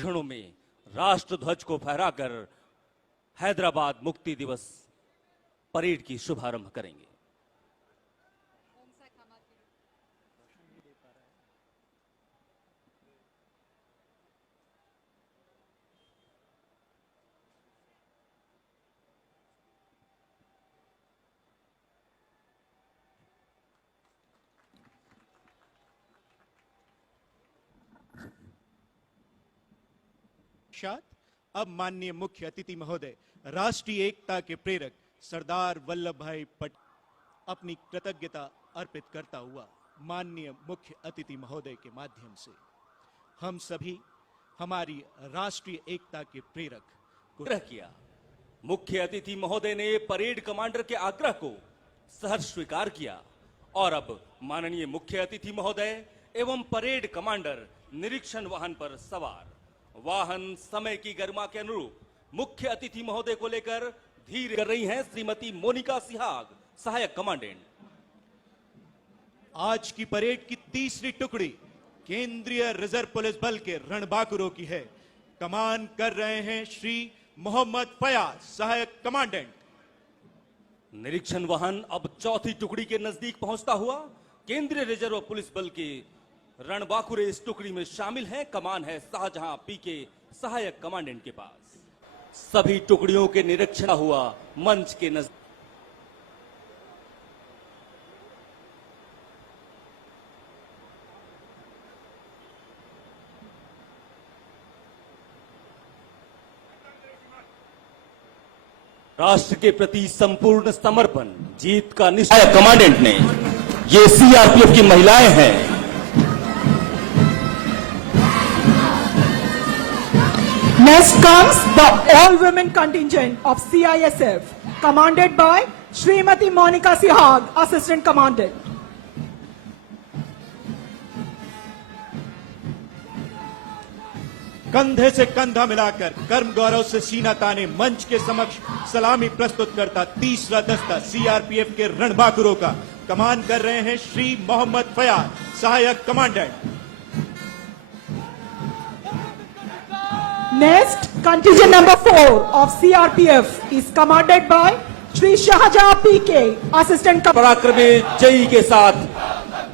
क्षणों में राष्ट्र ध्वज को फहराकर हैदराबाद मुक्ति दिवस परेड की शुभारंभ करेंगे। अब माननीय मुख्य अतिथि महोदय, राष्ट्रीय एकता के प्रेरक सरदार वल्लभ भाई पटेल अपनी कृतज्ञता अर्पित करता हुआ माननीय मुख्य अतिथि महोदय के माध्यम से हम सभी हमारी राष्ट्रीय एकता के प्रेरक को आग्रह किया। मुख्य अतिथि महोदय ने परेड कमांडर के आग्रह को सहर्ष स्वीकार किया और अब माननीय मुख्य अतिथि महोदय एवं परेड कमांडर निरीक्षण वाहन पर सवार। वाहन समय की गरिमा के अनुरूप मुख्य अतिथि महोदय को लेकर धीरे कर रही हैं श्रीमती मोनिका सिहाग, सहायक कमांडेंट। आज की परेड की तीसरी टुकड़ी केंद्रीय रिजर्व पुलिस बल के रणबांकुरों की है। कमान कर रहे हैं श्री मोहम्मद फयाज, सहायक कमांडेंट। निरीक्षण वाहन अब चौथी टुकड़ी के नजदीक पहुंचता हुआ केंद्रीय रिजर्व पुलिस बल के रणबांकुरे इस टुकड़ी में शामिल हैं। कमान है शाहजहां पीके, सहायक कमांडेंट के पास। सभी टुकड़ियों के निरीक्षण हुआ मंच के नजदीक। राष्ट्र के प्रति संपूर्ण समर्पण, जीत का निश्चय कमांडेंट ने। ये सीआरपीएफ की महिलाएं हैं। Next comes the all-women contingent of CISF, commanded by Srimati Monica Sihag, Assistant Commandant. कंधे से कंधा मिलाकर कर्म गौरव से सीना ताने मंच के समक्ष सलामी प्रस्तुत करता तीसरा दस्ता सीआरपीएफ के रणबांकुरों का कमान कर रहे हैं श्री मोहम्मद फयाज, सहायक commandant. Next, contingent number 4 of CRPF is commanded by Shri Shahjahan PK, Assistant Commandant. पराक्रमी जयी के साथ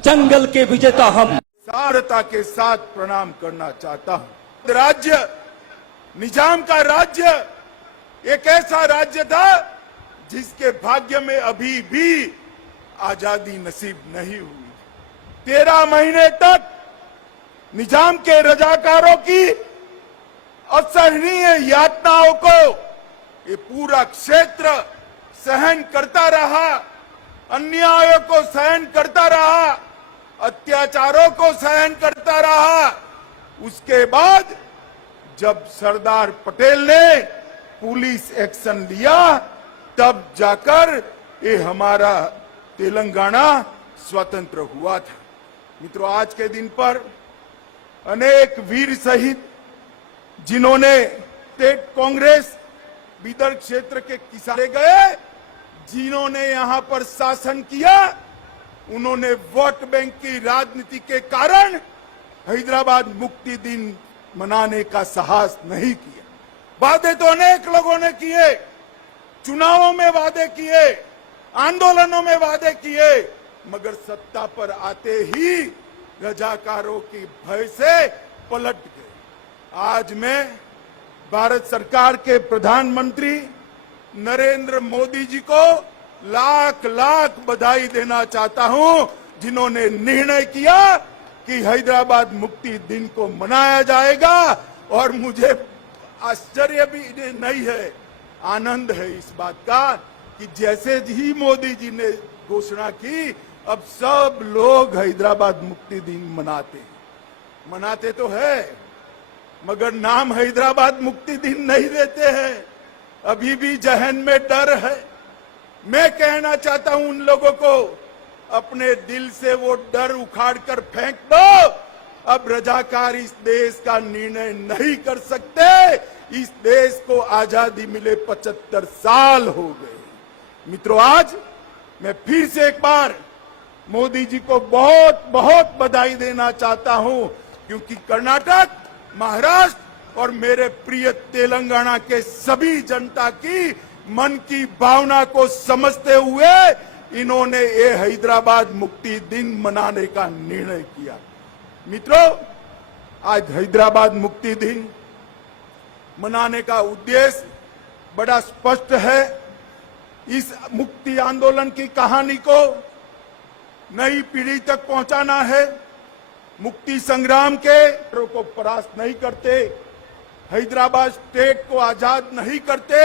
जंगल के विजेता हम सारता के साथ प्रणाम करना चाहता हूं। राज्य, निजाम का राज्य एक ऐसा राज्य था जिसके भाग्य में अभी भी आजादी नसीब नहीं हुई। 13 महीने तक निजाम के रजाकारों की असहनीय यातनाओं को ये पूरा क्षेत्र सहन करता रहा, अन्यायों को सहन करता रहा, अत्याचारों को सहन करता रहा। उसके बाद जब सरदार पटेल ने पुलिस एक्शन लिया तब जाकर ये हमारा तेलंगाना स्वतंत्र हुआ था। मित्रों, आज के दिन पर अनेक वीर शहीद जिन्होंने स्टेट कांग्रेस बीदर क्षेत्र के किसान गए, जिन्होंने यहां पर शासन किया, उन्होंने वोट बैंक की राजनीति के कारण हैदराबाद मुक्ति दिन मनाने का साहस नहीं किया। वादे तो अनेक लोगों ने किए, चुनावों में वादे किए, आंदोलनों में वादे किए, मगर सत्ता पर आते ही रजाकारों की भय से पलट गए। आज मैं भारत सरकार के प्रधानमंत्री नरेंद्र मोदी जी को लाख लाख बधाई देना चाहता हूं, जिन्होंने निर्णय किया कि हैदराबाद मुक्ति दिन को मनाया जाएगा। और मुझे आश्चर्य भी नहीं है, आनंद है इस बात का कि जैसे ही मोदी जी ने घोषणा की, अब सब लोग हैदराबाद मुक्ति दिन मनाते तो है, मगर नाम हैदराबाद मुक्ति दिन नहीं देते हैं। अभी भी जहन में डर है। मैं कहना चाहता हूं उन लोगों को, अपने दिल से वो डर उखाड़ कर फेंक दो। अब रजाकार इस देश का निर्णय नहीं कर सकते। इस देश को आजादी मिले 75 साल हो गए। मित्रों, आज मैं फिर से एक बार मोदी जी को बहुत बहुत बधाई देना चाहता हूं, क्योंकि कर्नाटक, महाराष्ट्र और मेरे प्रिय तेलंगाना के सभी जनता की मन की भावना को समझते हुए इन्होंने ये हैदराबाद मुक्ति दिन मनाने का निर्णय किया। मित्रों, आज हैदराबाद मुक्ति दिन मनाने का उद्देश्य बड़ा स्पष्ट है। इस मुक्ति आंदोलन की कहानी को नई पीढ़ी तक पहुंचाना है। मुक्ति संग्राम के को परास्त नहीं करते, हैदराबाद स्टेट को आजाद नहीं करते,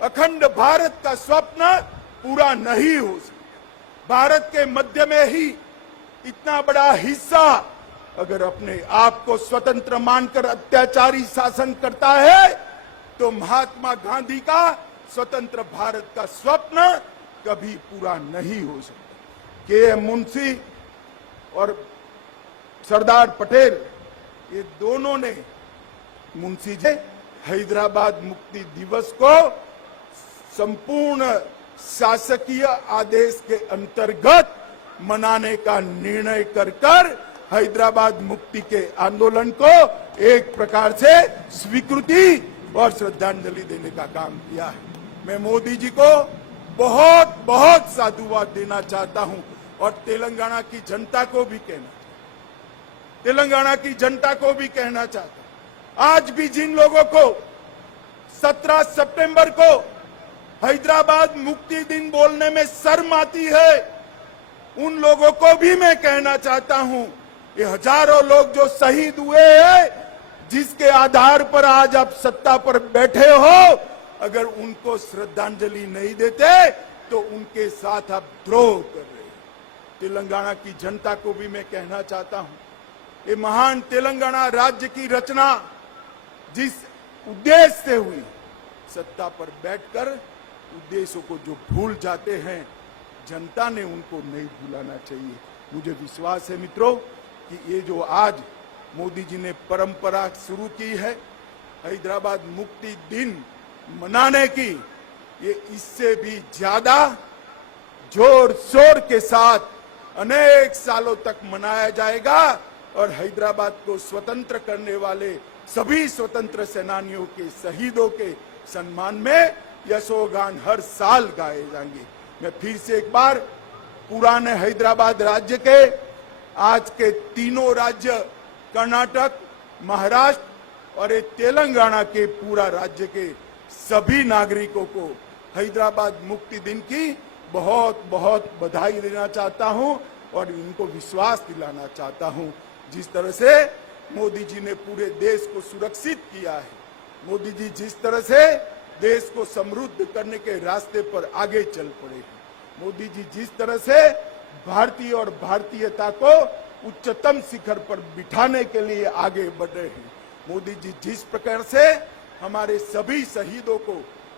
अखंड भारत का स्वप्न पूरा नहीं हो सकता। भारत के मध्य में ही इतना बड़ा हिस्सा अगर अपने आप को स्वतंत्र मानकर अत्याचारी शासन करता है तो महात्मा गांधी का स्वतंत्र भारत का स्वप्न कभी पूरा नहीं हो सकता। के.एम. मुंशी और सरदार पटेल, ये दोनों ने मुंशी जी हैदराबाद मुक्ति दिवस को संपूर्ण शासकीय आदेश के अंतर्गत मनाने का निर्णय कर हैदराबाद मुक्ति के आंदोलन को एक प्रकार से स्वीकृति और श्रद्धांजलि देने का काम किया है। मैं मोदी जी को बहुत बहुत साधुवाद देना चाहता हूं और तेलंगाना की जनता को भी कहना चाहता हूं। आज भी जिन लोगों को 17 सितंबर को हैदराबाद मुक्ति दिन बोलने में शर्म आती है, उन लोगों को भी मैं कहना चाहता हूं, ये हजारों लोग जो शहीद हुए हैं, जिसके आधार पर आज आप सत्ता पर बैठे हो, अगर उनको श्रद्धांजलि नहीं देते तो उनके साथ आप द्रोह कर रहे हैं। तेलंगाना की जनता को भी मैं कहना चाहता हूं, ये महान तेलंगाना राज्य की रचना जिस उद्देश्य से हुई, सत्ता पर बैठकर उद्देश्यों को जो भूल जाते हैं, जनता ने उनको नहीं भूलाना चाहिए। मुझे विश्वास है मित्रों कि ये जो आज मोदी जी ने परंपरा शुरू की है हैदराबाद मुक्ति दिन मनाने की, ये इससे भी ज्यादा जोर शोर के साथ अनेक सालों तक मनाया जाएगा और हैदराबाद को स्वतंत्र करने वाले सभी स्वतंत्र सेनानियों के शहीदों के सम्मान में यशोगान हर साल गाए जाएंगे। मैं फिर से एक बार पुराने हैदराबाद राज्य के आज के तीनों राज्य कर्नाटक, महाराष्ट्र और तेलंगाना के पूरा राज्य के सभी नागरिकों को हैदराबाद मुक्ति दिन की बहुत बहुत बधाई देना चाहता हूं और इनको विश्वास दिलाना चाहता हूं। जिस तरह से मोदी जी ने पूरे देश को सुरक्षित किया है, मोदी जी जिस तरह से देश को समृद्ध करने के रास्ते पर आगे चल पड़े हैं, मोदी जी जिस तरह से भारतीय और भारतीयता को उच्चतम शिखर पर बिठाने के लिए आगे बढ़ रहे हैं, मोदी जी जिस प्रकार से हमारे सभी शहीदों को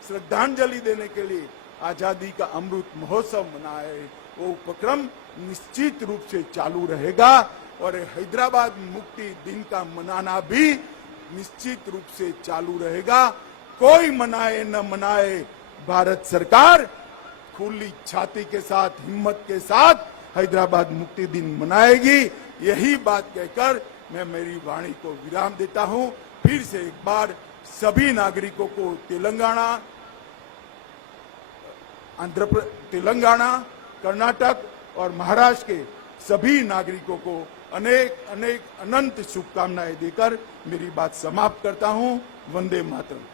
श्रद्धांजलि देने के लिए आजादी का अमृत महोत्सव मनाए, वो उपक्रम निश्चित रूप से चालू रहेगा और हैदराबाद मुक्ति दिन का मनाना भी निश्चित रूप से चालू रहेगा। कोई मनाए न मनाए, भारत सरकार खुली छाती के साथ, हिम्मत के साथ हैदराबाद मुक्ति दिन मनाएगी। यही बात कहकर मैं मेरी वाणी को विराम देता हूं। फिर से एक बार सभी नागरिकों को तेलंगाना, कर्नाटक और महाराष्ट्र के सभी नागरिकों को अनेक अनेक अनंत शुभकामनाएं देकर मेरी बात समाप्त करता हूं। वंदे मातरम।